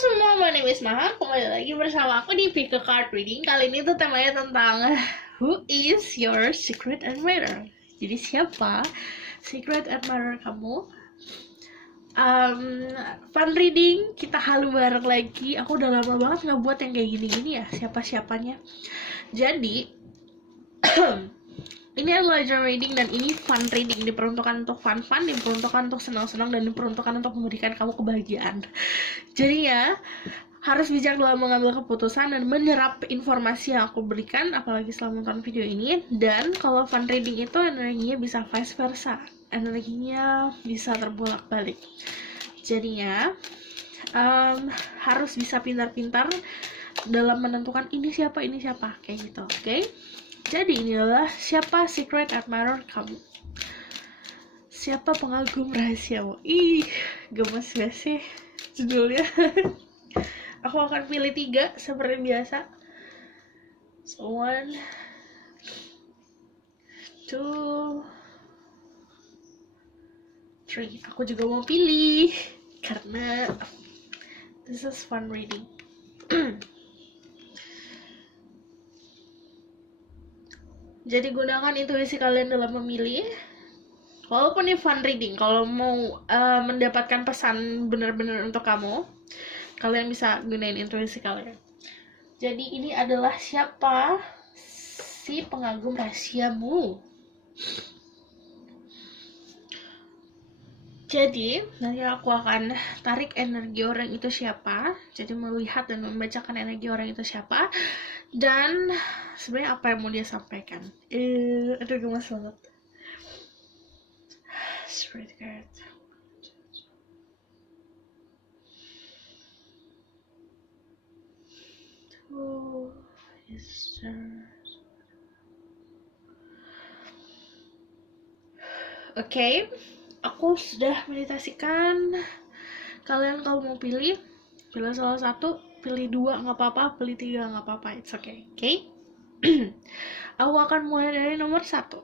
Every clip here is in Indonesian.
semua, my name is Maha. Kembali lagi bersama aku di Pick a Card Reading. Kali ini tuh temanya tentang Who is your secret admirer? Jadi siapa secret admirer kamu? Fun reading, kita halu bareng lagi. Aku udah lama banget nggak buat yang kayak gini-gini ya, siapa-siapanya. Jadi ini adalah journal reading dan ini fun reading, diperuntukkan untuk fun-fun, diperuntukkan untuk senang-senang, dan diperuntukkan untuk memberikan kamu kebahagiaan. Jadi ya, harus bijak dalam mengambil keputusan dan menyerap informasi yang aku berikan, apalagi setelah menonton video ini. Dan kalau fun reading itu energinya bisa vice versa, energinya bisa terbolak-balik. Jadinya harus bisa pintar-pintar dalam menentukan ini siapa kayak gitu, oke? Jadi ini adalah siapa secret admirer kamu, siapa pengagum rahasiamu. Ih, gemes gak sih judulnya? Aku akan pilih 3 seperti biasa. So 1, 2, 3. Aku juga mau pilih karena this is fun reading. Jadi gunakan intuisi kalian dalam memilih. Walaupun ini fun reading, kalau mau mendapatkan pesan benar-benar untuk kamu, kalian bisa gunain intuisi kalian. Jadi ini adalah siapa si pengagum rahasiamu. Jadi nanti aku akan tarik energi orang itu siapa. Jadi melihat dan membacakan energi orang itu siapa, dan sebenarnya apa yang mau dia sampaikan. Aduh, gemes banget. Spirit card. Who is there? Oke, aku sudah meditasikan. Kalian kalau mau pilih salah satu, pilih 2 nggak apa-apa, pilih 3 nggak apa-apa, it's okay, oke? Aku akan mulai dari nomor 1.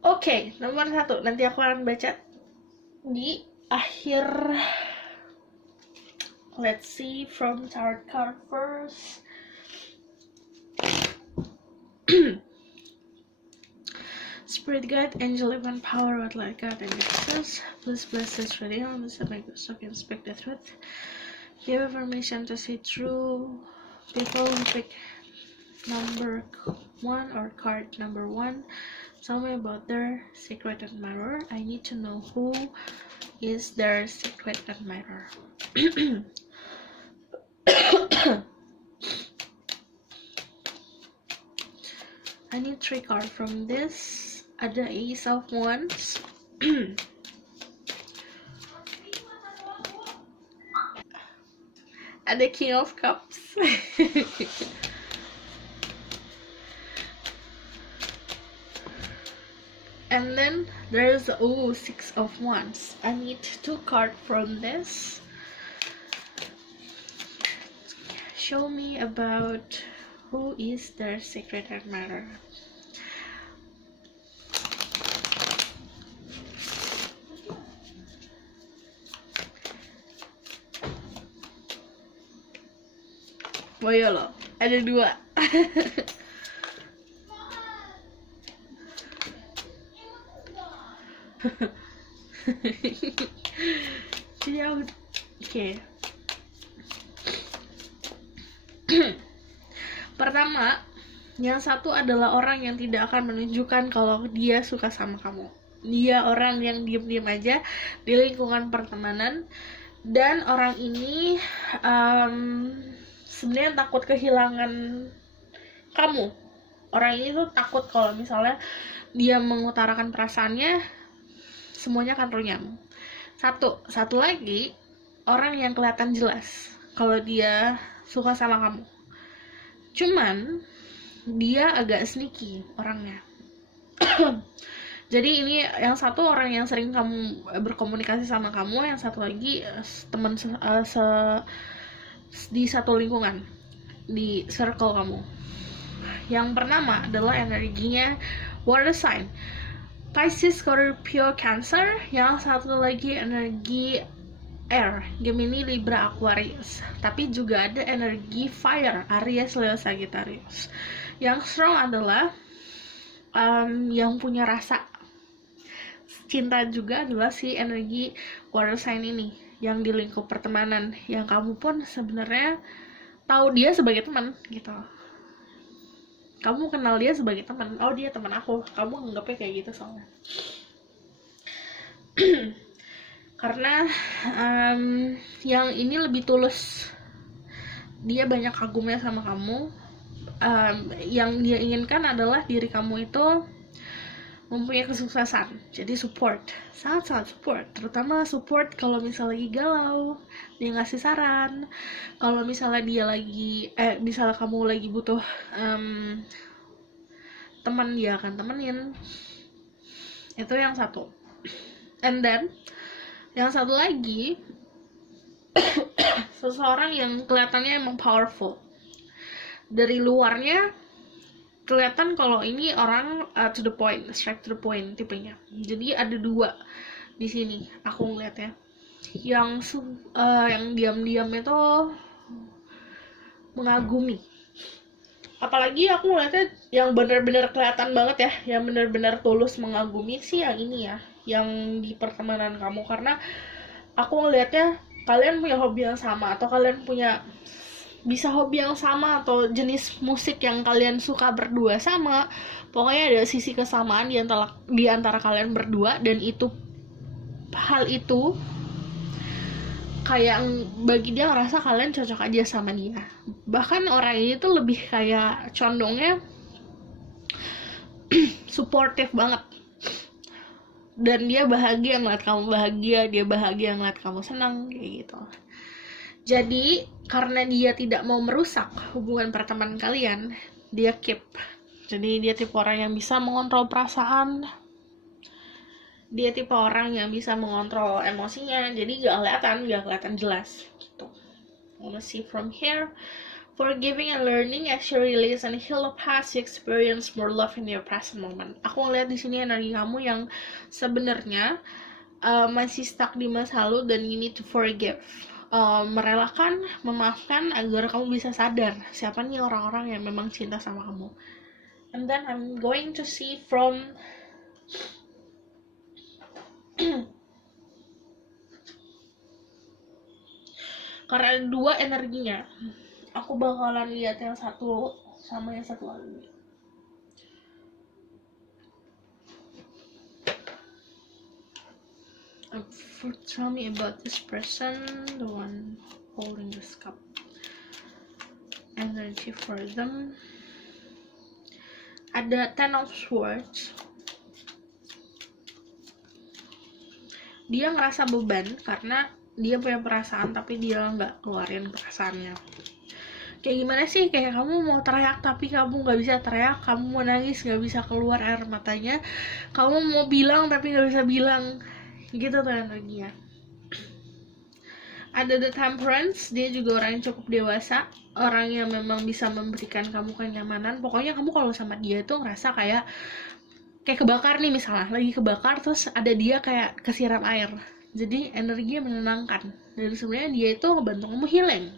Oke, nomor 1 nanti aku akan baca di akhir. Let's see from tarot card first. Spirit guide, angel, divine power, what light God and Jesus, please bless this reading on this and make us so can speak the truth. Give information to see through. People who pick number 1 or card number 1, tell me about their secret admirer. I need to know who is their secret admirer. I need 3 cards from this. Ada Ace of Wands, ada King of Cups, and then there's 6 of Wands. I need 2 cards from this. Show me about who is their secret admirer. Boyo loh, ada 2. Jadi oke. Pertama, yang satu adalah orang yang tidak akan menunjukkan kalau dia suka sama kamu. Dia orang yang diem-diem aja di lingkungan pertemanan, dan orang ini sebenarnya takut kehilangan kamu. Orang ini tuh takut kalau misalnya dia mengutarakan perasaannya, semuanya akan runyam. Satu lagi, orang yang kelihatan jelas kalau dia suka sama kamu. Cuman dia agak sneaky orangnya. Jadi ini yang satu orang yang sering kamu berkomunikasi sama kamu, yang satu lagi teman di satu lingkungan, di circle kamu. Yang pertama adalah energinya water sign, Pisces, Scorpio, Cancer. Yang satu lagi energi air, Gemini, Libra, Aquarius. Tapi juga ada energi fire, Aries, Leo, Sagittarius. Yang strong adalah yang punya rasa cinta juga adalah si energi water sign ini, yang di lingkup pertemanan, yang kamu pun sebenarnya tahu dia sebagai teman gitu. Kamu kenal dia sebagai teman, oh dia teman aku, kamu anggapnya kayak gitu soalnya. Karena yang ini lebih tulus, dia banyak kagumnya sama kamu. Yang dia inginkan adalah diri kamu itu mempunyai kesuksesan, jadi support, sangat support, terutama support kalau misalnya lagi galau, dia ngasih saran. Kalau misalnya dia lagi misalnya kamu lagi butuh teman, dia akan temenin. Itu yang satu. And then yang satu lagi, seseorang yang kelihatannya emang powerful. Dari luarnya kelihatan kalau ini orang to the point, straight to the point tipenya. Jadi ada dua di sini aku ngeliatnya. Yang diam-diam itu mengagumi. Apalagi aku ngeliatnya yang benar-benar kelihatan banget ya, yang benar-benar tulus mengagumi sih yang ini ya, yang di pertemanan kamu. Karena aku ngeliatnya kalian punya hobi yang sama, atau kalian punya bisa hobi yang sama, atau jenis musik yang kalian suka berdua sama. Pokoknya ada sisi kesamaan di antara kalian berdua, dan hal itu kayak bagi dia ngerasa kalian cocok aja sama dia. Bahkan orang ini tuh lebih kayak condongnya supportive banget, dan dia bahagia ngeliat kamu bahagia, dia bahagia ngeliat kamu senang kayak gitu. Jadi karena dia tidak mau merusak hubungan pertemanan kalian, dia keep. Jadi dia tipe orang yang bisa mengontrol perasaan, dia tipe orang yang bisa mengontrol emosinya. Jadi gak kelihatan jelas gitu. Wanna see from here, forgiving and learning as you release and heal the past, you experience more love in your present moment. Aku ngeliat di sini energi kamu yang sebenarnya masih stuck di masa lalu, dan you need to forgive. Merelakan, memaafkan agar kamu bisa sadar siapa nih orang-orang yang memang cinta sama kamu. And then I'm going to see from karena ada dua energinya, aku bakalan lihat yang satu sama yang satu lagi. Tell me about this person, the one holding this cup. Energy for them. Ada 10 of Swords. Dia ngerasa beban karena dia punya perasaan tapi dia nggak keluarin perasaannya. Kayak gimana sih, kayak kamu mau teriak tapi kamu nggak bisa teriak, kamu mau nangis nggak bisa keluar air matanya, kamu mau bilang tapi nggak bisa bilang, gitu tuh energinya. Ada the Temperance, dia juga orang yang cukup dewasa, orang yang memang bisa memberikan kamu kenyamanan. Pokoknya kamu kalau sama dia tuh ngerasa kayak kebakar nih, misalnya lagi kebakar terus ada dia kayak kesiram air, jadi energinya menenangkan, dan sebenarnya dia itu ngebantu kamu healing.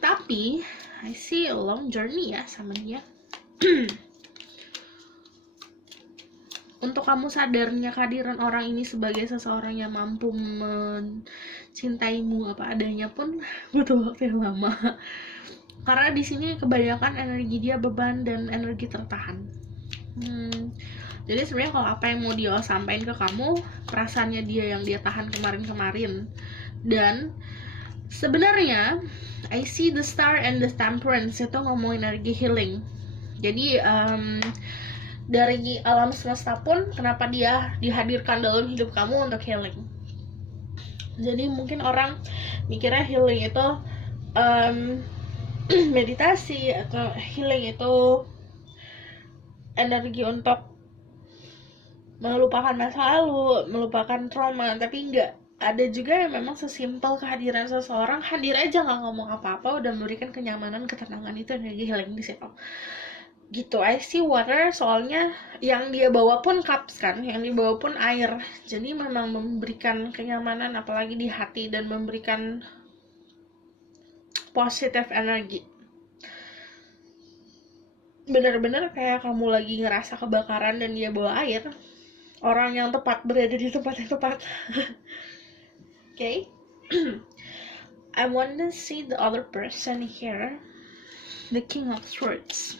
Tapi I see a long journey ya sama dia. Untuk kamu sadarnya kehadiran orang ini sebagai seseorang yang mampu mencintaimu apa adanya pun butuh waktu yang lama. Karena di sini kebanyakan energi dia beban dan energi tertahan. Jadi sebenarnya kalau apa yang mau dia sampaikan ke kamu, perasaannya dia yang dia tahan kemarin-kemarin. Dan sebenarnya I see the Star and the Temperance itu ngomong energi healing. Jadi dari alam semesta pun kenapa dia dihadirkan dalam hidup kamu untuk healing. Jadi mungkin orang mikirnya healing itu meditasi, atau healing itu energi untuk melupakan masa lalu, melupakan trauma, tapi enggak. Ada juga yang memang sesimpel kehadiran seseorang, hadir aja nggak ngomong apa-apa udah memberikan kenyamanan, ketenangan, itu energi healing di situ. gitu. I see water soalnya yang dia bawa pun cups kan, yang dibawa pun air, jadi memang memberikan kenyamanan apalagi di hati dan memberikan positive energi. Bener-bener kayak kamu lagi ngerasa kebakaran dan dia bawa air, orang yang tepat berada di tempat yang tepat. Okay. I want to see the other person here, the King of Swords.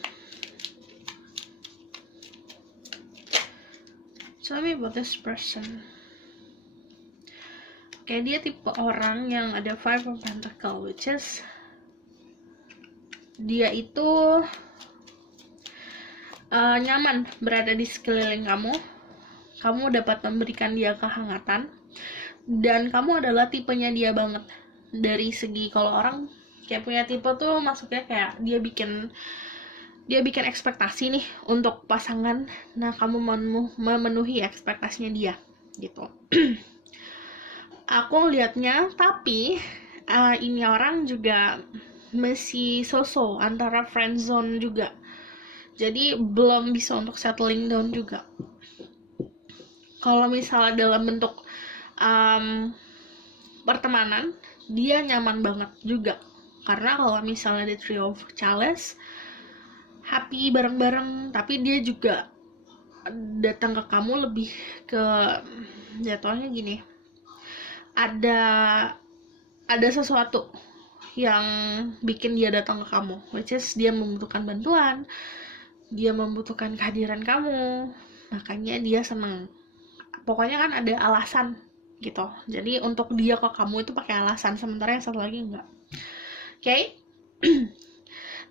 Tell me about this person. Kayak dia tipe orang yang ada Five of Pentacles, which is dia itu nyaman berada di sekeliling kamu. Kamu dapat memberikan dia kehangatan, dan kamu adalah tipenya dia banget. Dari segi kalau orang kayak punya tipe tuh maksudnya kayak dia bikin ekspektasi nih untuk pasangan, nah kamu memenuhi ekspektasinya dia gitu. Aku lihatnya, tapi ini orang juga masih so-so antara friendzone juga, jadi belum bisa untuk settling down juga. Kalau misalnya dalam bentuk pertemanan, dia nyaman banget juga, karena kalau misalnya di Three of Chalice happy bareng-bareng, tapi dia juga datang ke kamu lebih ke jatuhnya gini, ada sesuatu yang bikin dia datang ke kamu, which is dia membutuhkan bantuan, dia membutuhkan kehadiran kamu, makanya dia seneng. Pokoknya kan ada alasan gitu, jadi untuk dia ke kamu itu pakai alasan, sementara yang satu lagi enggak. Okay?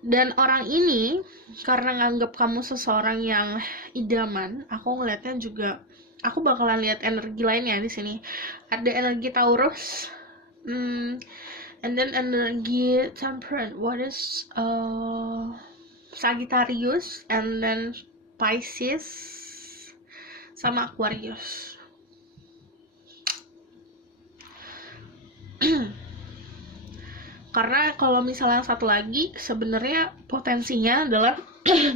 Dan orang ini karena nganggap kamu seseorang yang idaman, aku ngelihatnya juga, aku bakalan lihat energi lainnya di sini. Ada energi Taurus, and then energi Temperance. What is Sagittarius, and then Pisces, sama Aquarius. Karena kalau misalnya yang satu lagi sebenarnya potensinya adalah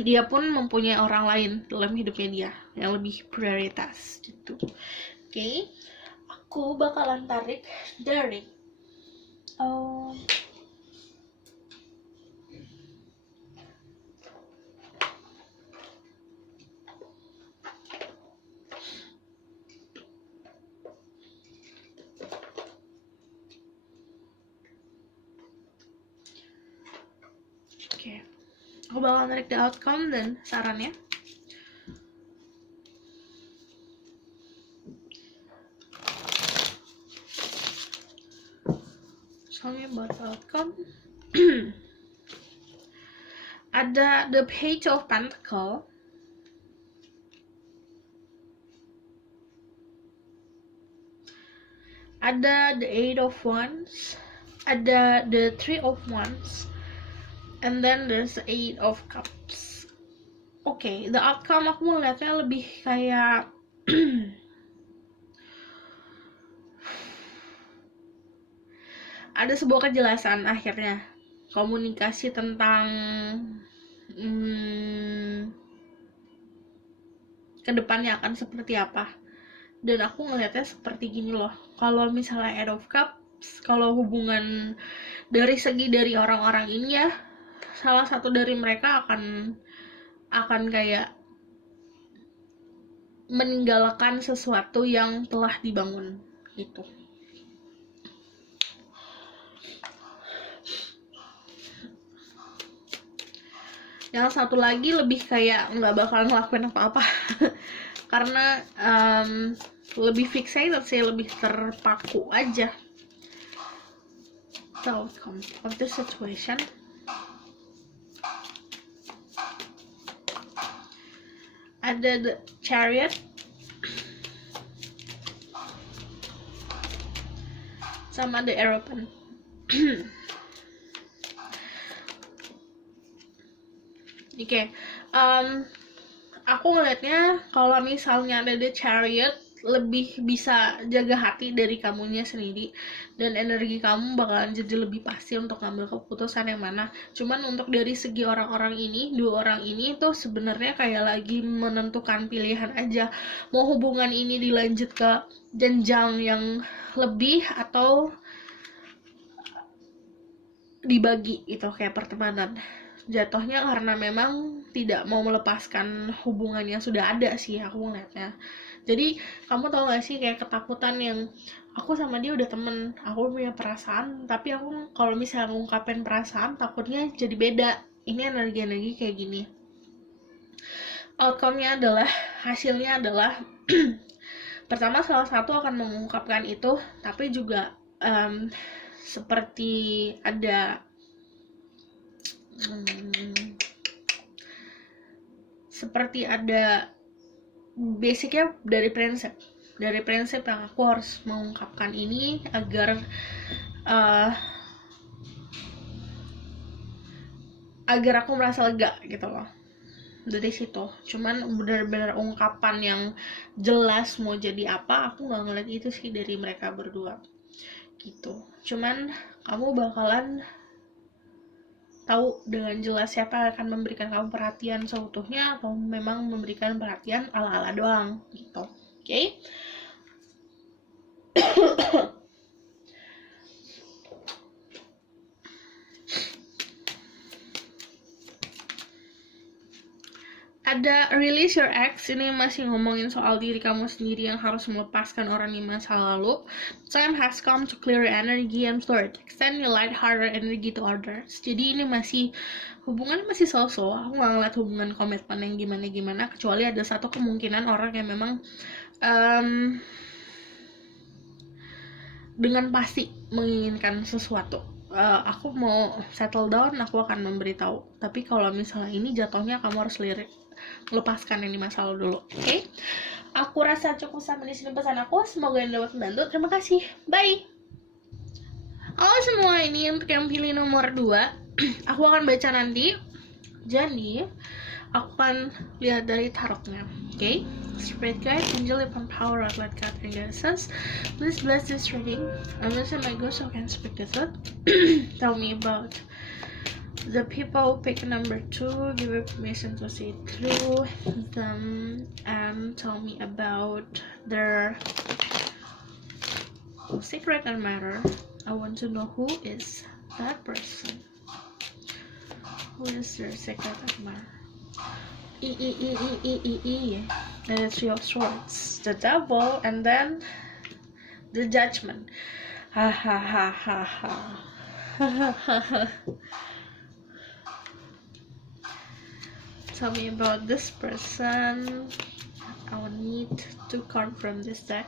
dia pun mempunyai orang lain dalam hidupnya dia yang lebih prioritas gitu. Oke, aku bakalan tarik dari aku bakal narik the outcome dan sarannya. Tell me about the outcome. Ada the Page of Pentacles, ada the Eight of Wands, ada the Three of Wands, and then there's the Eight of Cups. Okay, the outcome aku melihatnya lebih kayak ada sebuah kejelasan akhirnya, komunikasi tentang kedepannya akan seperti apa. Dan aku ngelihatnya seperti gini loh, kalau misalnya Eight of Cups, kalau hubungan dari segi dari orang-orang ini ya, salah satu dari mereka akan kayak meninggalkan sesuatu yang telah dibangun gitu. Yang satu lagi lebih kayak nggak bakalan ngelakuin apa-apa karena lebih fixated sih, lebih terpaku aja. The outcome of the situation. Ada the Chariot, sama the Aeroplane. Oke, aku ngelihatnya kalau misalnya ada the Chariot, lebih bisa jaga hati dari kamunya sendiri, dan energi kamu bakalan jadi lebih pasti untuk ngambil keputusan yang mana. Cuman untuk dari segi orang-orang ini, dua orang ini tuh sebenarnya kayak lagi menentukan pilihan aja, mau hubungan ini dilanjut ke jenjang yang lebih atau dibagi gitu kayak pertemanan. Jatuhnya karena memang tidak mau melepaskan hubungan yang sudah ada sih aku ngeliatnya. Jadi kamu tau gak sih kayak ketakutan yang aku sama dia udah temen, aku punya perasaan, tapi aku kalau misalnya ngungkapin perasaan takutnya jadi beda. Ini energi-energi kayak gini. Outcome-nya adalah, hasilnya adalah pertama salah satu akan mengungkapkan itu, tapi juga seperti ada basicnya dari prinsip yang aku harus mengungkapkan ini agar aku merasa lega gitu loh. Dari situ, cuman benar-benar ungkapan yang jelas mau jadi apa, aku nggak ngeliat itu sih dari mereka berdua gitu. Cuman kamu bakalan tahu dengan jelas siapa yang akan memberikan kamu perhatian seutuhnya atau memang memberikan perhatian ala-ala doang gitu. Oke? Ada release your ex, ini masih ngomongin soal diri kamu sendiri yang harus melepaskan orang di masa lalu. Time has come to clear your energy and storage. Extend your light-hearted energy to others. Jadi ini masih hubungan masih so-so. Aku nggak ngeliat hubungan komitmen yang gimana-gimana, kecuali ada satu kemungkinan orang yang memang dengan pasti menginginkan sesuatu. Aku mau settle down, aku akan memberitahu. Tapi kalau misalnya ini jatuhnya kamu harus lepaskan yang di masa lalu dulu. Oke? Aku rasa cukup sampai di sini pesan aku. Semoga ini dapat membantu. Terima kasih. Bye. Halo semua, ini untuk yang pilih nomor 2. Aku akan baca nanti. Jadi, aku akan lihat dari tarotnya. Oke? Spirit guide, angel, and power, outlet card, and guidance. Please bless this reading. I'm using my ghost so I can speak the thought. Tell me about the people. Pick number 2. Give me permission to see through them and tell me about their secret and matter. I want to know who is that person. Who is their secret and matter? And it's your swords, the devil, and then the judgment. Ha ha ha ha ha. Tell me about this person. I will need 2 cards from this deck.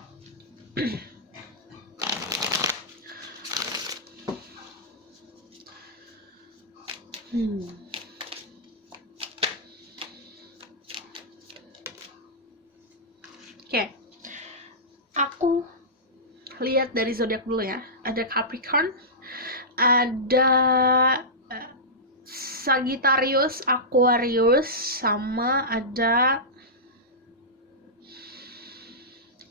Oke. Aku lihat dari zodiak dulu ya. Ada Capricorn, ada Sagittarius, Aquarius, sama ada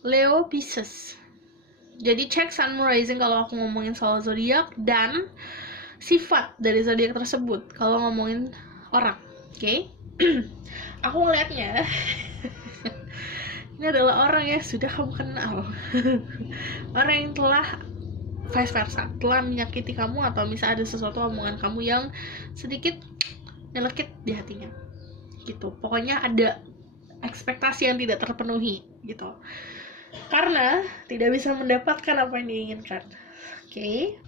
Leo, Pisces. Jadi cek Sun, Moon, Rising kalau aku ngomongin soal zodiak, dan sifat dari zodiak tersebut kalau ngomongin orang. Oke? Aku ngeliatnya ini adalah orang yang sudah kamu kenal. Orang yang telah vice versa, telah menyakiti kamu, atau misalnya ada sesuatu omongan kamu yang sedikit nyelekit di hatinya gitu. Pokoknya ada ekspektasi yang tidak terpenuhi gitu, karena tidak bisa mendapatkan apa yang diinginkan. Oke?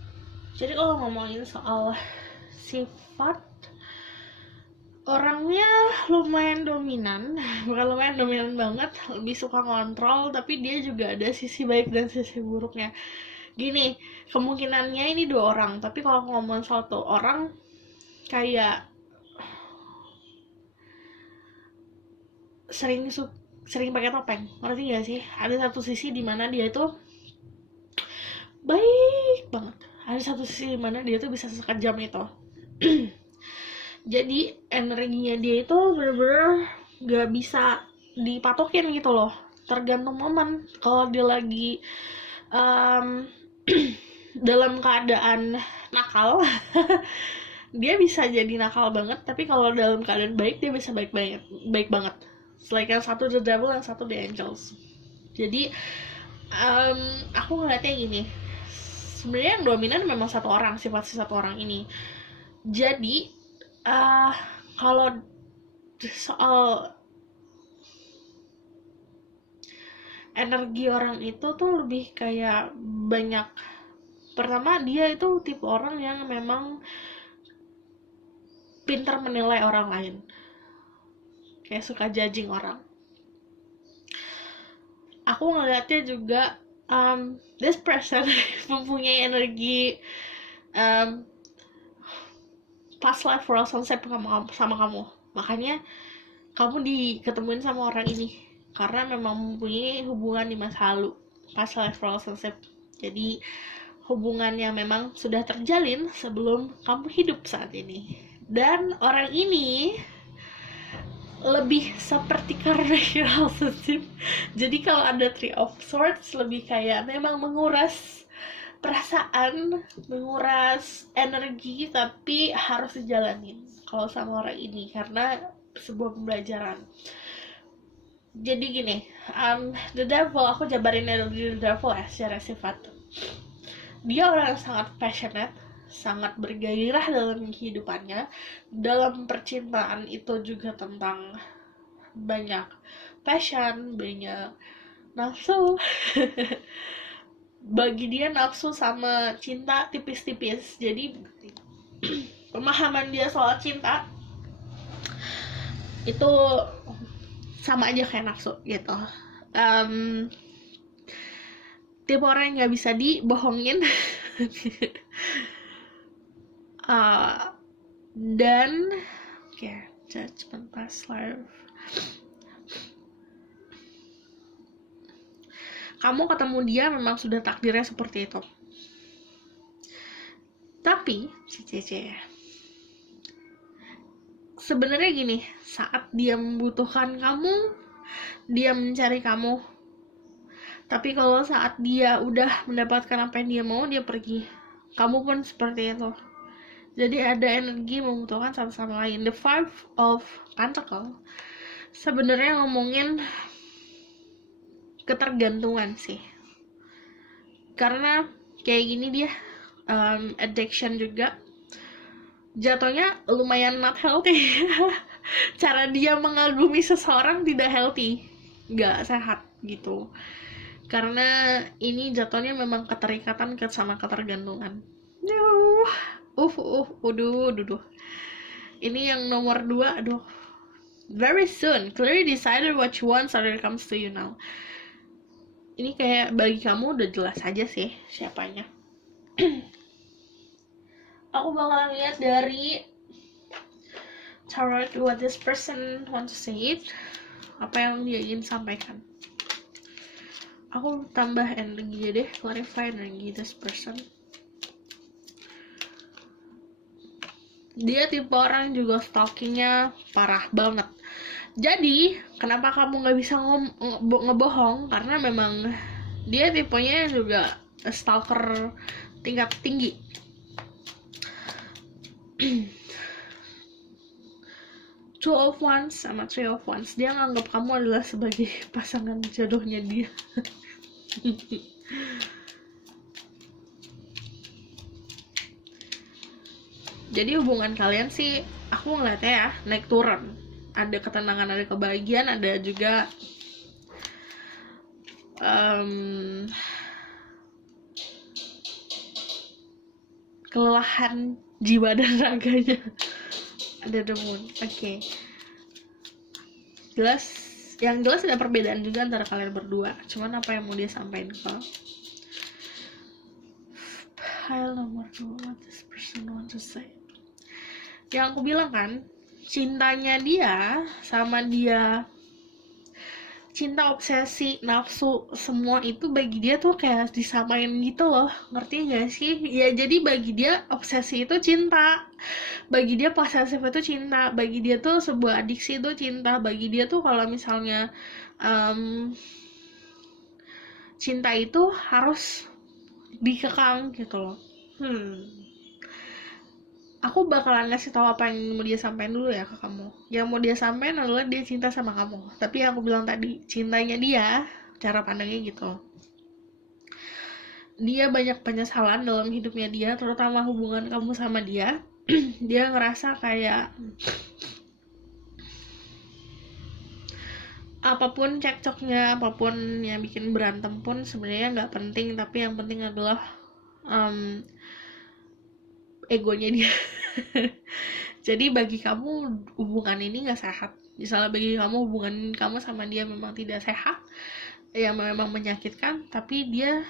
Jadi kalau ngomongin soal sifat, orangnya lumayan dominan, bukan lumayan dominan banget, lebih suka ngontrol, tapi dia juga ada sisi baik dan sisi buruknya. Gini, kemungkinannya ini 2 orang, tapi kalau aku ngomong soal 1 orang, kayak sering pakai topeng, ngerti gak sih? Ada satu sisi dimana dia itu baik banget, ada satu sisi dimana dia tuh bisa sekejam itu. Jadi energinya dia itu bener-bener gak bisa dipatokin gitu loh. tergantung momen. Kalau dia lagi um, dalam keadaan nakal dia bisa jadi nakal banget, tapi kalau dalam keadaan baik dia bisa baik banget. Selain yang satu the devil, yang satu the angels. Jadi aku ngeliatnya gini, sebenarnya yang dominan memang satu orang, sifat si satu orang ini. Jadi kalau soal energi orang itu tuh lebih kayak banyak. Pertama, dia itu tipe orang yang memang pintar menilai orang lain, kayak suka judging orang. Aku ngeliatnya juga this person mempunyai energi past life relationship sama kamu, makanya kamu diketemuin sama orang ini karena memang mempunyai hubungan di masa lalu, past life relationship. Jadi hubungan yang memang sudah terjalin sebelum kamu hidup saat ini. Dan orang ini lebih seperti karmic relationship. Jadi kalau ada Three of Swords lebih kayak memang menguras perasaan, menguras energi, tapi harus dijalanin kalau sama orang ini karena sebuah pembelajaran. Jadi gini, the devil, aku jabarin energi the devil ya secara sifat. Dia orang yang sangat passionate, sangat bergairah dalam kehidupannya. Dalam percintaan itu juga tentang banyak passion, banyak nafsu. Bagi dia nafsu sama cinta tipis-tipis. Jadi pemahaman dia soal cinta itu sama aja kayak nafsu gitu. Tipe orang yang gak bisa dibohongin. Dan judgment past life, kamu ketemu dia memang sudah takdirnya seperti itu. Tapi si Cece sebenarnya gini, saat dia membutuhkan kamu, dia mencari kamu. Tapi kalau saat dia udah mendapatkan apa yang dia mau, dia pergi. Kamu pun seperti itu. Jadi ada energi membutuhkan satu sama lain. The Five of Pentacles sebenarnya ngomongin ketergantungan sih. Karena kayak gini dia addiction juga. Jatuhnya lumayan not healthy. Cara dia mengagumi seseorang tidak healthy, nggak sehat gitu. Karena ini jatuhnya memang keterikatan sama ketergantungan. Duh. Ini yang nomor 2, aduh. Very soon, clearly decided what you want, so it comes to you now. Ini kayak bagi kamu udah jelas aja sih siapanya. Aku bakal lihat dari tarot what this person want to say it, apa yang dia ingin sampaikan. Aku tambah energi deh, clarify energi this person. Dia tipe orang juga stalkingnya parah banget. Jadi kenapa kamu nggak bisa ngebohong? Karena memang dia tipenya juga stalker tingkat tinggi. Two of Wands sama Three of Wands, dia nganggap kamu adalah sebagai pasangan jodohnya dia. Jadi hubungan kalian sih aku ngeliatnya ya naik turun, ada ketenangan, ada kebahagiaan, ada juga kelelahan jiwa dan raganya. Ada the moon. Oke. Yang jelas ada perbedaan juga antara kalian berdua. Cuman apa yang mau dia sampaikan ke pile nomor 2, what this person want to say. Yang aku bilang kan, cintanya dia sama dia, cinta, obsesi, nafsu, semua itu bagi dia tuh kayak disamain gitu loh. Ngerti gak sih? Ya jadi bagi dia obsesi itu cinta, bagi dia posesif itu cinta, bagi dia tuh sebuah adiksi itu cinta, bagi dia tuh kalau misalnya cinta itu harus dikekang gitu loh. Aku bakalan ngasih tahu apa yang mau dia sampaikan dulu ya ke kamu. Yang mau dia sampaikan adalah dia cinta sama kamu. Tapi yang aku bilang tadi, cintanya dia, cara pandangnya gitu. Dia banyak penyesalan dalam hidupnya dia, terutama hubungan kamu sama dia. Dia ngerasa kayak apapun cekcoknya, apapun yang bikin berantem pun sebenarnya nggak penting, tapi yang penting adalah egonya dia. Jadi bagi kamu hubungan ini nggak sehat. Misalnya bagi kamu hubungan kamu sama dia memang tidak sehat, ya memang menyakitkan, tapi dia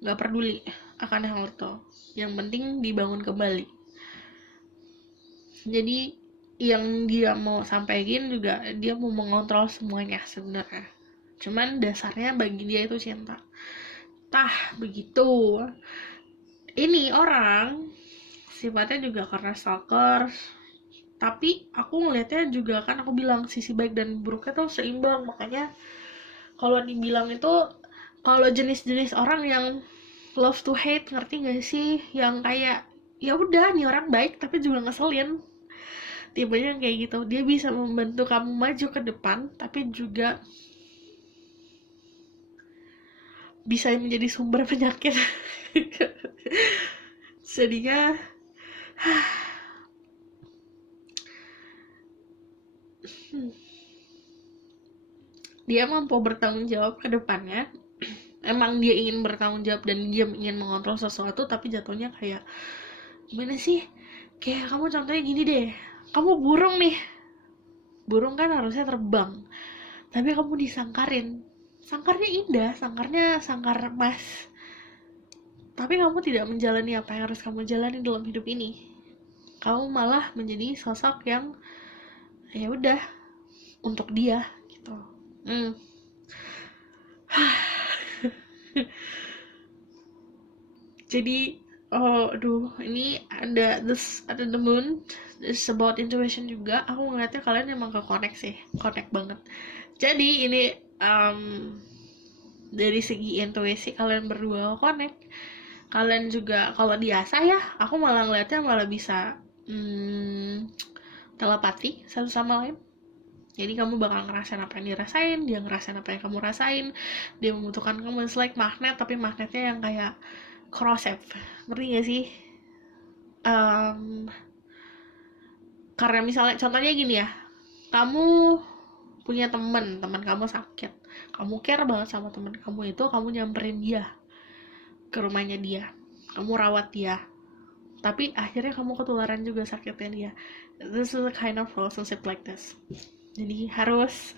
nggak peduli akan hal itu. Yang penting dibangun kembali. Jadi yang dia mau sampaikan juga, dia mau mengontrol semuanya sebenarnya. Cuman dasarnya bagi dia itu cinta. Tah begitu. Ini orang sifatnya juga karena stalker, tapi aku ngelihatnya juga, kan aku bilang sisi baik dan buruknya tuh seimbang. Makanya kalau dibilang itu, kalau jenis-jenis orang yang love to hate, ngerti gak sih, yang kayak ya udah nih orang baik tapi juga ngeselin, tipenya kayak gitu. Dia bisa membantu kamu maju ke depan, tapi juga bisa menjadi sumber penyakit. Jadinya dia mampu bertanggung jawab ke depannya. Emang dia ingin bertanggung jawab dan dia ingin mengontrol sesuatu, tapi jatuhnya kayak gimana sih, kayak kamu contohnya gini deh, kamu burung nih, burung kan harusnya terbang, tapi kamu disangkarin. Sangkarnya indah, sangkarnya sangkar emas, tapi kamu tidak menjalani apa yang harus kamu jalani dalam hidup ini. Kamu malah menjadi sosok yang ya udah untuk dia gitu. Jadi ini ada the moon, this about intuition juga. Aku ngeliatnya kalian emang ke connect sih, connect banget. Jadi ini dari segi intuisi kalian berdua connect. Kalian juga kalau diasah ya, aku malah ngeliatnya malah bisa telepati satu sama lain. Jadi kamu bakal ngerasain apa yang dirasain, dia ngerasain apa yang kamu rasain. Dia membutuhkan kamu, it's like magnet, tapi magnetnya yang kayak cross-up, ngerti gak sih? Karena misalnya contohnya gini ya, kamu punya teman kamu sakit, kamu care banget sama teman kamu itu, kamu nyamperin dia ke rumahnya dia, kamu rawat dia, tapi akhirnya kamu ketularan juga sakitnya dia. This is a kind of relationship like this. Jadi harus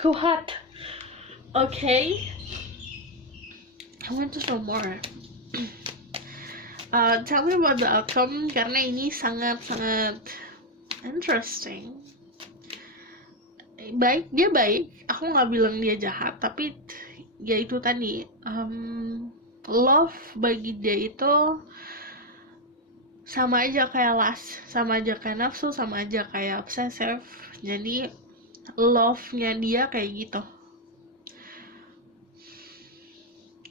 kuat. Okay, I want to know more. Tell me about the outcome, karena ini sangat-sangat interesting. Dia baik, aku nggak bilang dia jahat, tapi ya itu tadi, love bagi dia itu sama aja kayak lust, sama aja kayak nafsu, sama aja kayak obsessive. Jadi love-nya dia kayak gitu,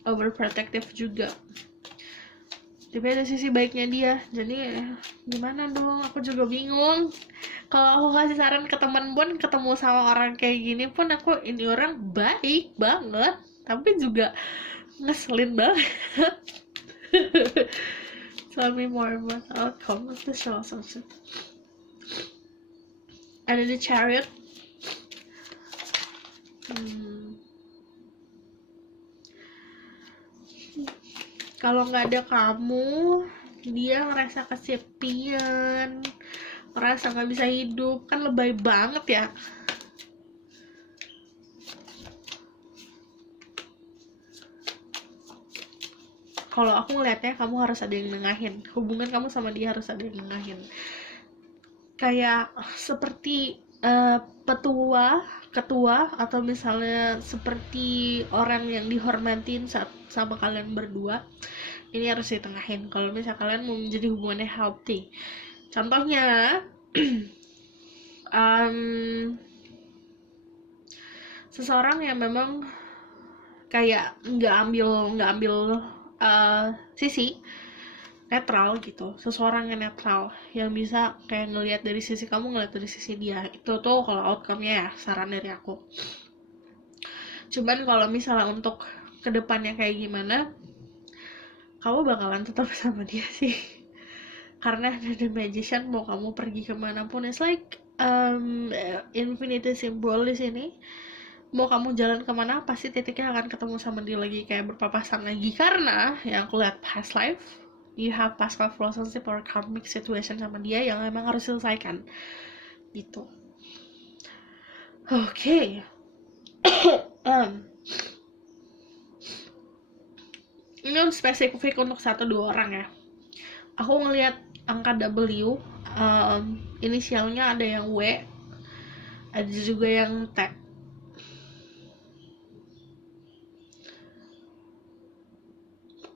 overprotective juga. Tapi ada sisi baiknya dia. Jadi gimana dong, aku juga bingung. Kalau aku kasih saran ke teman pun, ketemu sama orang kayak gini pun, aku ini orang baik banget tapi juga ngeselin banget. Tell me more about the outcome of this relationship. Ada the Chariot. Kalau nggak ada kamu, dia ngerasa kesepian, ngerasa nggak bisa hidup, kan lebay banget ya. Kalau aku ngeliatnya, kamu harus ada yang nengahin, hubungan kamu sama dia harus ada yang nengahin. Kayak seperti ketua, atau misalnya seperti orang yang dihormatin saat sama kalian berdua. Ini harus ditengahin kalau misalnya kalian mau menjadi hubungannya healthy. Contohnya seseorang yang memang kayak nggak ambil sisi, netral gitu, seseorang yang netral yang bisa kayak ngelihat dari sisi kamu, ngelihat dari sisi dia. Itu tuh kalau outcome-nya ya, saran dari aku. Cuman kalau misalnya untuk kedepannya kayak gimana, kamu bakalan tetap sama dia sih. Karena The Magician, mau kamu pergi kemanapun, it's like infinity symbol di sini. Mau kamu jalan kemana, pasti titiknya akan ketemu sama dia lagi, kayak berpapasan lagi. Karena yang aku lihat past life, you have past life relationship or karmic situation sama dia yang emang harus selesaikan gitu. Oke. Ini spesifik untuk 1-2 orang ya. Aku ngelihat angka W, inisialnya ada yang W, ada juga yang T.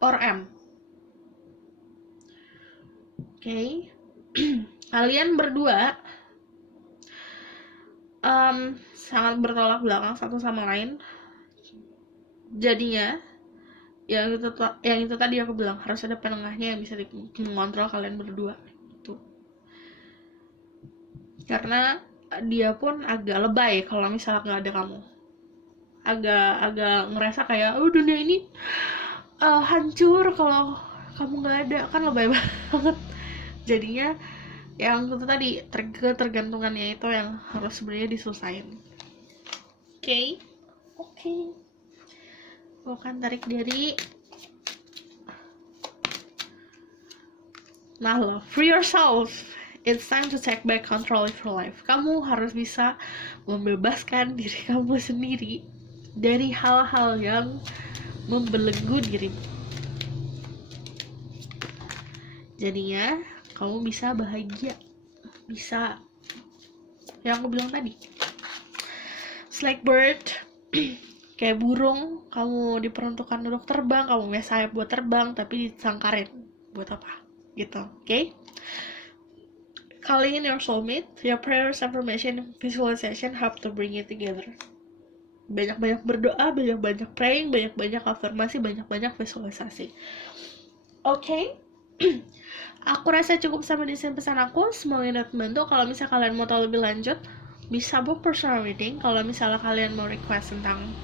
Or M. Oke. Kalian berdua sangat bertolak belakang satu sama lain. Jadinya yang itu tadi aku bilang, harus ada penengahnya yang bisa mengontrol kalian berdua itu. Karena dia pun agak lebay kalau misalnya nggak ada kamu. Agak ngerasa kayak dunia ini hancur kalau kamu nggak ada, kan lebay banget. Jadinya yang itu tadi, ketergantungannya itu yang harus sebenarnya diselesain. Oke. Gue akan tarik dari Nala. Free yourself. It's time to take back control of your life. Kamu harus bisa membebaskan diri kamu sendiri dari hal-hal yang membelenggu dirimu. Jadinya kamu bisa bahagia, bisa yang aku bilang tadi, it's like bird. Kayak burung, kamu diperuntukkan untuk terbang, kamu punya sayap buat terbang, tapi disangkarin buat apa gitu. Oke? Calling in your soulmate, your prayers, affirmation, visualization help to bring you together. Banyak-banyak berdoa, banyak-banyak praying, banyak-banyak afirmasi, banyak-banyak visualisasi. Oke? Aku rasa cukup sama di sini pesan aku. Semoga ini membantu. Kalau misalnya kalian mau tahu lebih lanjut, bisa book personal reading. Kalau misalnya kalian mau request tentang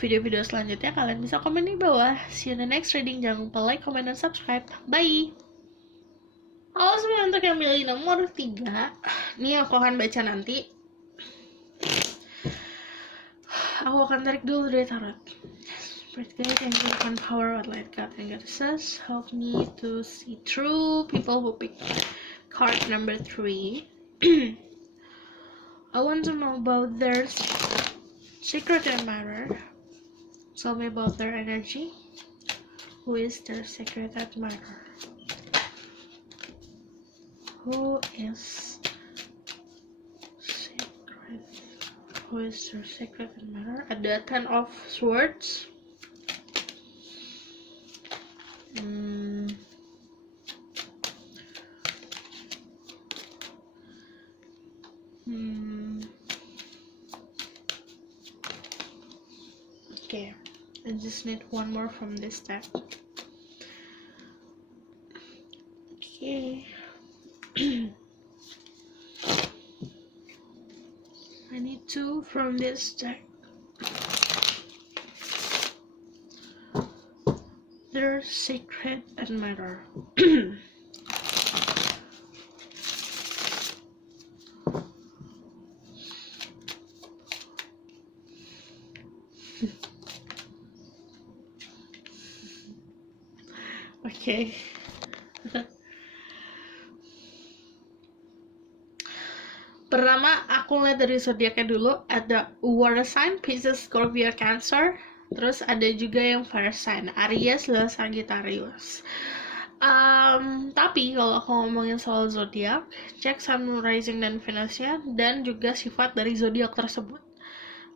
video-video selanjutnya, kalian bisa komen di bawah. See you in the next reading. Jangan lupa like, comment, dan subscribe. Bye. Halo semua, untuk yang milih nomor 3, ini aku akan baca nanti. Aku akan tarik dulu dari tarot. Spirit guide, angel, and power, what light, God and goddesses, help me to see through people who pick card number 3. I want to know about their secret admirer. Tell me about their energy. Who is their secret admirer? Who is their secret admirer? Ada 10 of Swords. Okay, I just need one more from this deck. Okay. I need 2 from this deck. Their secret admirer. Okay. Pertama, aku lihat dari zodiaknya dulu. Ada water sign, Pisces, Scorpio, Cancer. Terus ada juga yang fire sign, Aries, Leo, Sagittarius. Tapi kalau aku ngomongin soal zodiak, cek sun, rising, dan Venusnya, dan juga sifat dari zodiak tersebut.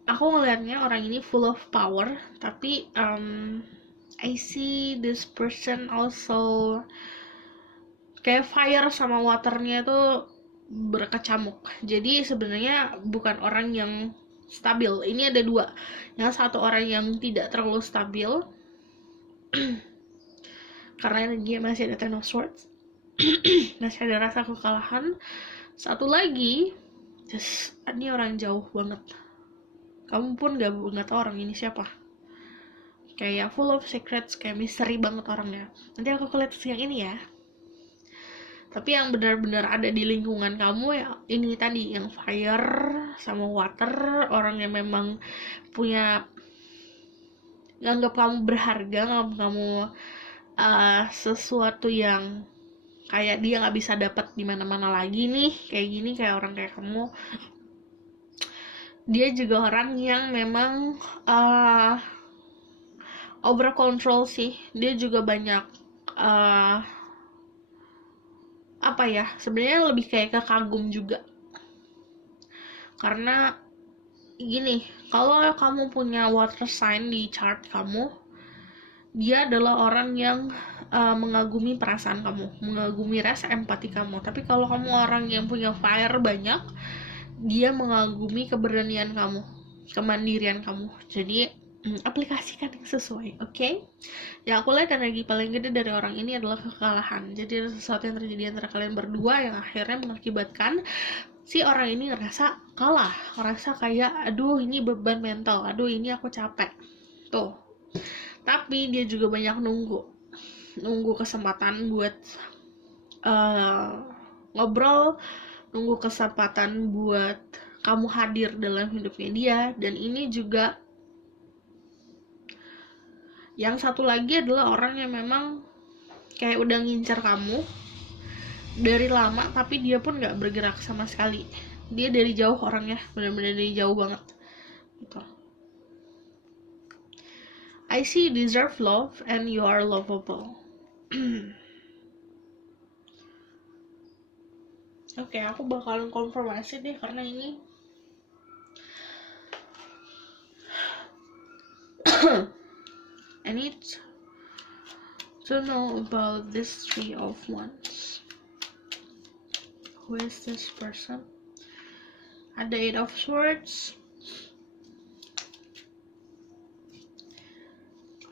Aku ngelihatnya orang ini full of power, tapi I see this person also kayak fire sama waternya tuh berkecamuk. Jadi sebenarnya bukan orang yang stabil. Ini ada dua. Yang satu orang yang tidak terlalu stabil karena energinya masih ada Ten of Swords, masih ada rasa kekalahan. Satu lagi, ini orang jauh banget. Kamu pun gak tahu orang ini siapa. Kayak full of secrets, kayak misteri banget orangnya. Nanti aku lihat yang ini ya. Tapi yang benar-benar ada di lingkungan kamu ya ini tadi, yang fire sama water. Orang yang memang punya, nganggap kamu berharga, nganggap kamu sesuatu yang kayak dia nggak bisa dapat di mana-mana lagi nih, kayak gini, kayak orang kayak kamu. Dia juga orang yang memang over control sih. Dia juga banyak apa ya, sebenarnya lebih kayak kekagum juga. Karena gini, kalau kamu punya water sign di chart kamu, dia adalah orang yang mengagumi perasaan kamu, mengagumi rasa empati kamu. Tapi kalau kamu orang yang punya fire banyak, dia mengagumi keberanian kamu, kemandirian kamu. Jadi aplikasikan yang sesuai, oke? Yang aku lihat energi paling gede dari orang ini adalah kekalahan. Jadi ada sesuatu yang terjadi antara kalian berdua yang akhirnya mengakibatkan si orang ini ngerasa kalah, ngerasa kayak aduh ini beban mental, aduh ini aku capek tuh. Tapi dia juga banyak nunggu kesempatan buat ngobrol, nunggu kesempatan buat kamu hadir dalam hidupnya dia. Dan ini juga yang satu lagi adalah orang yang memang kayak udah ngincer kamu dari lama, tapi dia pun gak bergerak sama sekali. Dia dari jauh orangnya, benar-benar dari jauh banget gitu. I see you deserve love and you are lovable. Oke, aku bakalan konfirmasi deh karena ini I need to know about this Three of Wands. Who is this person? Ada Eight of Swords,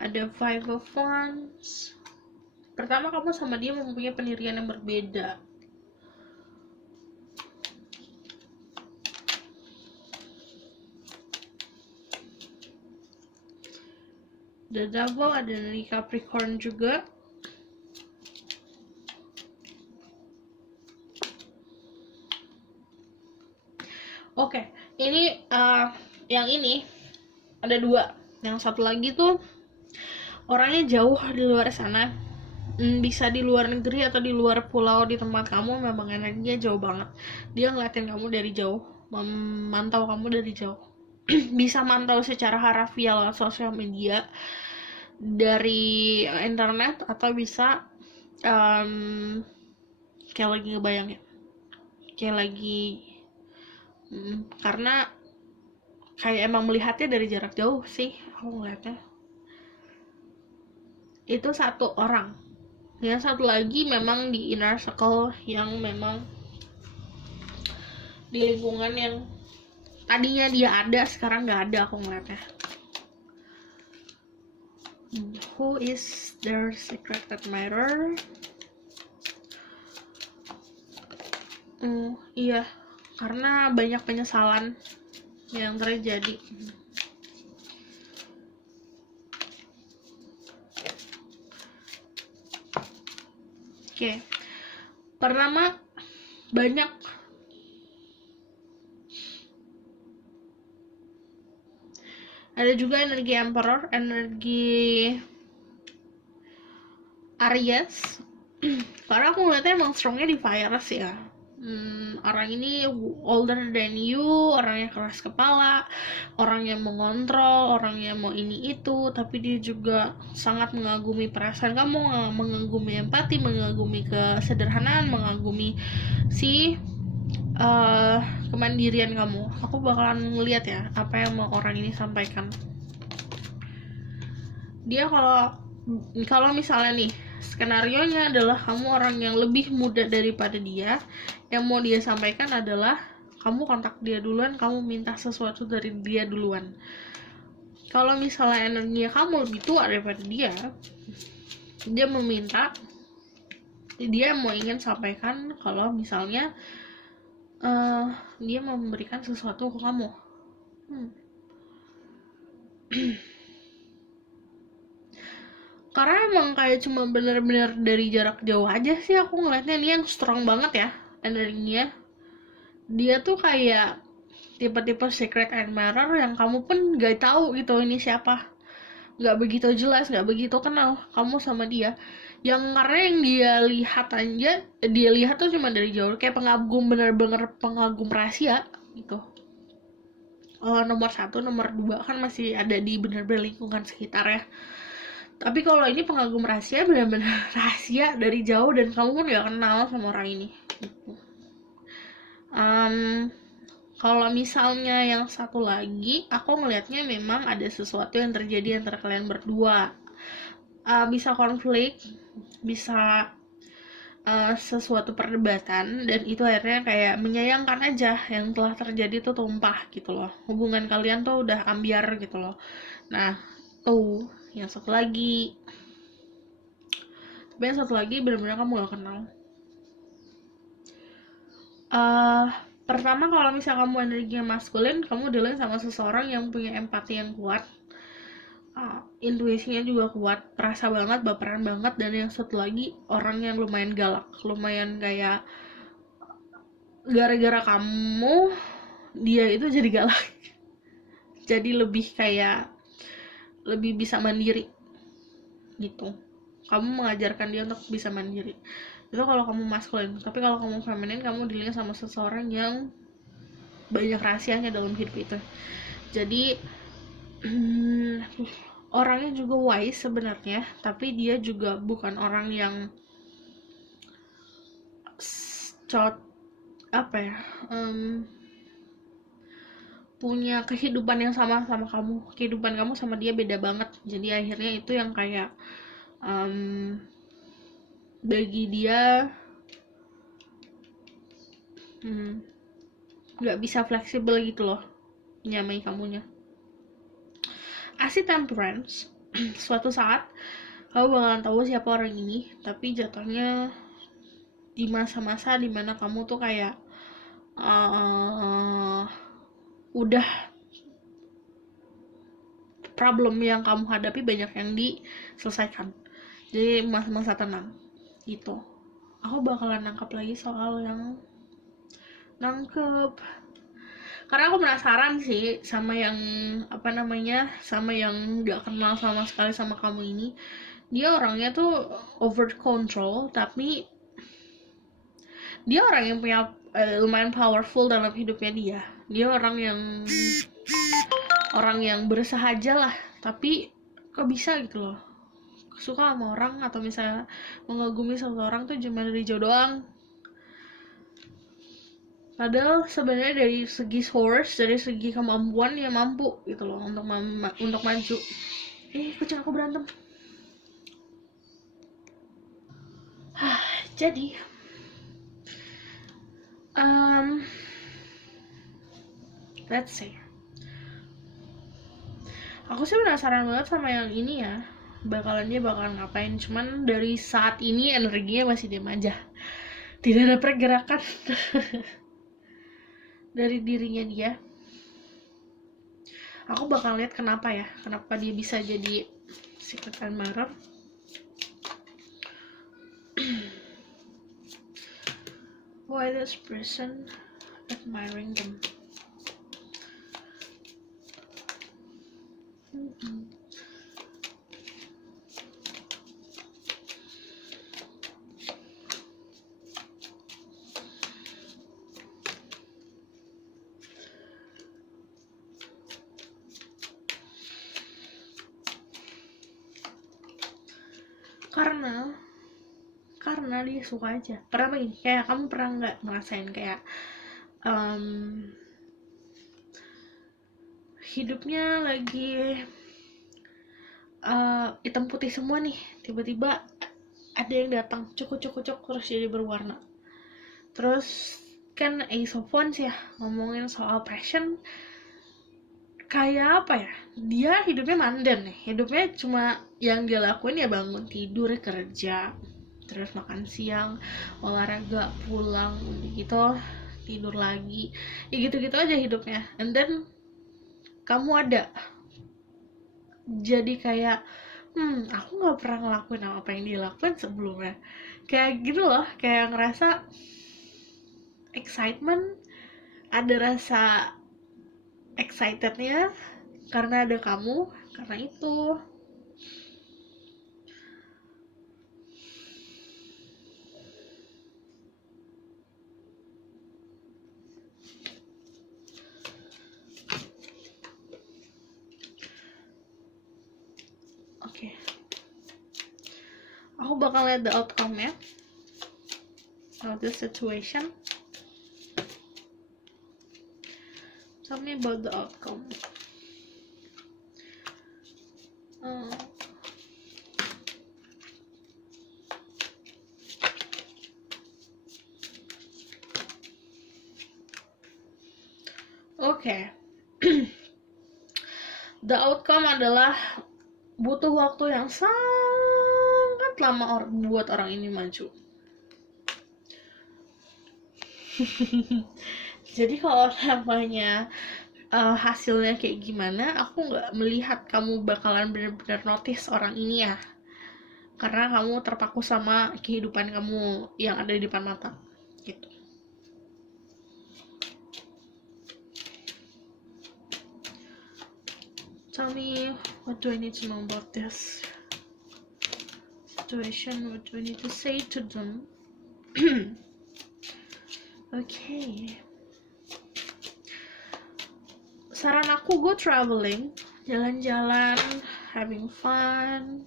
ada Five of Wands. Pertama, kamu sama dia mempunyai pendirian yang berbeda. The Devil ada dari Capricorn juga. Oke, ini yang ini ada dua. Yang satu lagi tuh orangnya jauh di luar sana, bisa di luar negeri atau di luar pulau di tempat kamu. Memang energinya jauh banget. Dia ngeliatin kamu dari jauh, memantau kamu dari jauh. Bisa mantau secara harafiah lewat sosial media, dari internet, atau bisa kayak lagi ngebayangin, kayak lagi karena kayak emang melihatnya dari jarak jauh sih aku ngeliatnya. Itu satu orang. Yang satu lagi memang di inner circle, yang memang di lingkungan yang tadinya dia ada, sekarang nggak ada aku ngeliatnya. Who is their secret admirer? Iya, karena banyak penyesalan yang terjadi. Oke. Pertama, banyak ada juga energi Emperor, energi Aries. Karena aku ngeliatnya emang strongnya di fire sih ya. Orang ini older than you, orang yang keras kepala, orang yang mengontrol, orang yang mau ini itu, tapi dia juga sangat mengagumi perasaan kamu, mengagumi empati, mengagumi kesederhanaan, mengagumi si kemandirian kamu. Aku bakalan ngeliat ya apa yang mau orang ini sampaikan. Dia kalau misalnya nih skenarionya adalah kamu orang yang lebih muda daripada dia, yang mau dia sampaikan adalah kamu kontak dia duluan, kamu minta sesuatu dari dia duluan. Kalau misalnya energinya kamu lebih tua daripada dia meminta, dia mau ingin sampaikan kalau misalnya dia mau memberikan sesuatu ke kamu. Karena emang kayak cuma bener-bener dari jarak jauh aja sih aku ngeliatnya. Ini yang strong banget ya energinya. Dia tuh kayak tipe-tipe secret admirer yang kamu pun gak tahu gitu ini siapa, gak begitu jelas, gak begitu kenal kamu sama dia. Yang karena yang dia lihat aja, dia lihat tuh cuma dari jauh, kayak pengagum, bener-bener pengagum rahasia gitu. Nomor 1, nomor 2 kan masih ada di bener-bener lingkungan sekitar ya. Tapi kalau ini pengagum rahasia, benar-benar rahasia dari jauh dan kamu pun gak kenal sama orang ini gitu. Kalau misalnya yang satu lagi, aku ngelihatnya memang ada sesuatu yang terjadi antara kalian berdua. Bisa konflik, bisa sesuatu perdebatan, dan itu akhirnya kayak menyayangkan aja yang telah terjadi tuh tumpah gitu loh. Hubungan kalian tuh udah ambiar gitu loh. Nah, tuh yang satu lagi. Tapi yang satu lagi benar-benar kamu gak kenal. Pertama, kalau misalnya kamu energinya maskulin, kamu dealing sama seseorang yang punya empati yang kuat, intuisinya juga kuat, perasa banget, baperan banget. Dan yang satu lagi orang yang lumayan galak, lumayan kayak gara-gara kamu dia itu jadi galak. Jadi lebih kayak lebih bisa mandiri gitu. Kamu mengajarkan dia untuk bisa mandiri. Itu kalau kamu maskulin. Tapi kalau kamu feminin, kamu dealing sama seseorang yang banyak rahasianya dalam hidup itu. Jadi orangnya juga wise sebenarnya, tapi dia juga bukan orang yang punya kehidupan yang sama kamu. Kehidupan kamu sama dia beda banget. Jadi akhirnya itu yang kayak bagi dia nggak bisa fleksibel gitu loh nyamai kamunya. Asli temperance, suatu saat kamu bakalan tahu siapa orang ini, tapi jatuhnya di masa-masa dimana kamu tuh kayak udah problem yang kamu hadapi banyak yang diselesaikan. Jadi masa-masa tenang gitu. Aku bakalan nangkap lagi soal yang karena aku penasaran sih sama yang sama yang gak kenal sama sekali sama kamu ini. Dia orangnya tuh over control, tapi dia orang yang punya lumayan powerful dalam hidupnya dia orang yang bersahaja lah, tapi kok bisa gitu loh suka sama orang atau misalnya mengagumi seseorang tuh cuma dari jauh doang. Padahal sebenarnya dari segi source, dari segi kemampuan dia mampu gitu loh untuk maju. Kucing aku berantem. Jadi let's say aku sih penasaran banget sama yang ini ya, dia bakalan ngapain. Cuman dari saat ini energinya masih diam aja, tidak ada pergerakan dari dirinya dia. Aku bakal lihat kenapa dia bisa jadi secret admirer. Why this person admiring them? Karena dia suka aja. Pernah begini, kayak kamu pernah nggak ngerasain kayak hidupnya lagi hitam putih semua nih, tiba-tiba ada yang datang cukup terus jadi berwarna, terus kan Ace of Wands ya, ngomongin soal passion, kayak apa ya, dia hidupnya manden nih, hidupnya cuma yang dia lakuin ya bangun tidur, kerja, terus makan siang, olahraga, pulang gitu, tidur lagi, ya gitu-gitu aja hidupnya. And then kamu ada, jadi kayak aku nggak pernah ngelakuin apa yang dia lakuin sebelumnya, kayak gitu loh, kayak ngerasa excitement, ada rasa excitednya karena ada kamu, karena itu. Oke, aku bakal lihat the outcome ya of the situation. Tell me about the outcome. Oke. The outcome adalah butuh waktu yang sangat lama buat orang ini maju. Jadi kalau namanya hasilnya kayak gimana, aku nggak melihat kamu bakalan benar-benar notice orang ini ya, karena kamu terpaku sama kehidupan kamu yang ada di depan mata gitu. Tell me, what do I need to know about this situation? What do I need to say to them? Okay. Saran aku, go traveling, jalan-jalan, having fun,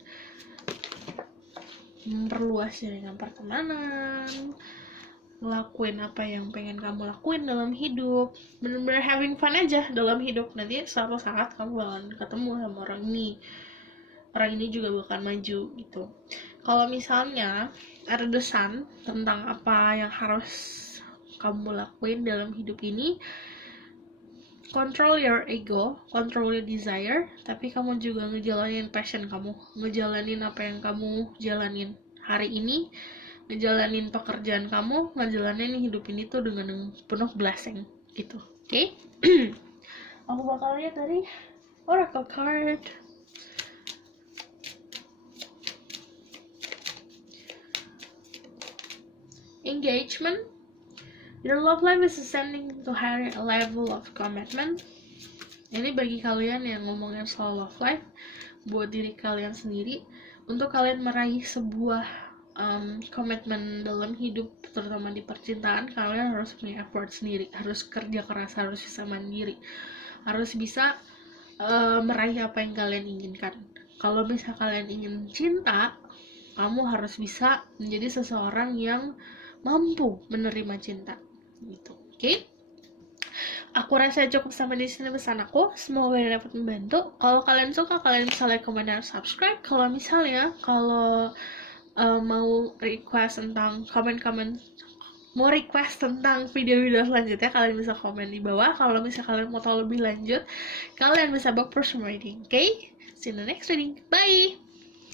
memperluas jaringan pertemanan, ngelakuin apa yang pengen kamu lakuin dalam hidup, bener-bener having fun aja dalam hidup. Nanti suatu saat kamu bakalan ketemu sama orang ini juga bakal maju gitu. Kalau misalnya ada desan tentang apa yang harus kamu lakuin dalam hidup ini, control your ego, control your desire, tapi kamu juga ngejalanin passion kamu, ngejalanin apa yang kamu jalanin hari ini, ngejalanin pekerjaan kamu, ngejalanin hidup ini tuh dengan penuh blessing gitu. Oke? Aku bakal lihat dari Oracle card. Engagement. Your love life is ascending to higher level of commitment. Ini bagi kalian yang ngomongin soal love life, buat diri kalian sendiri, untuk kalian meraih sebuah komitmen dalam hidup, terutama di percintaan, kalian harus punya effort sendiri, harus kerja keras, harus bisa mandiri, harus bisa meraih apa yang kalian inginkan. Kalau misalnya kalian ingin cinta, kamu harus bisa menjadi seseorang yang mampu menerima cinta gitu. Oke? Aku rasa cukup sampai di sini pesan aku. Semoga ini dapat membantu. Kalau kalian suka, kalian bisa like, comment, dan subscribe. Kalau misalnya mau request tentang mau request tentang video-video selanjutnya, kalian bisa komen di bawah. Kalau misalnya kalian mau tahu lebih lanjut, kalian bisa book personal reading. Okay? See you in the next reading. Bye!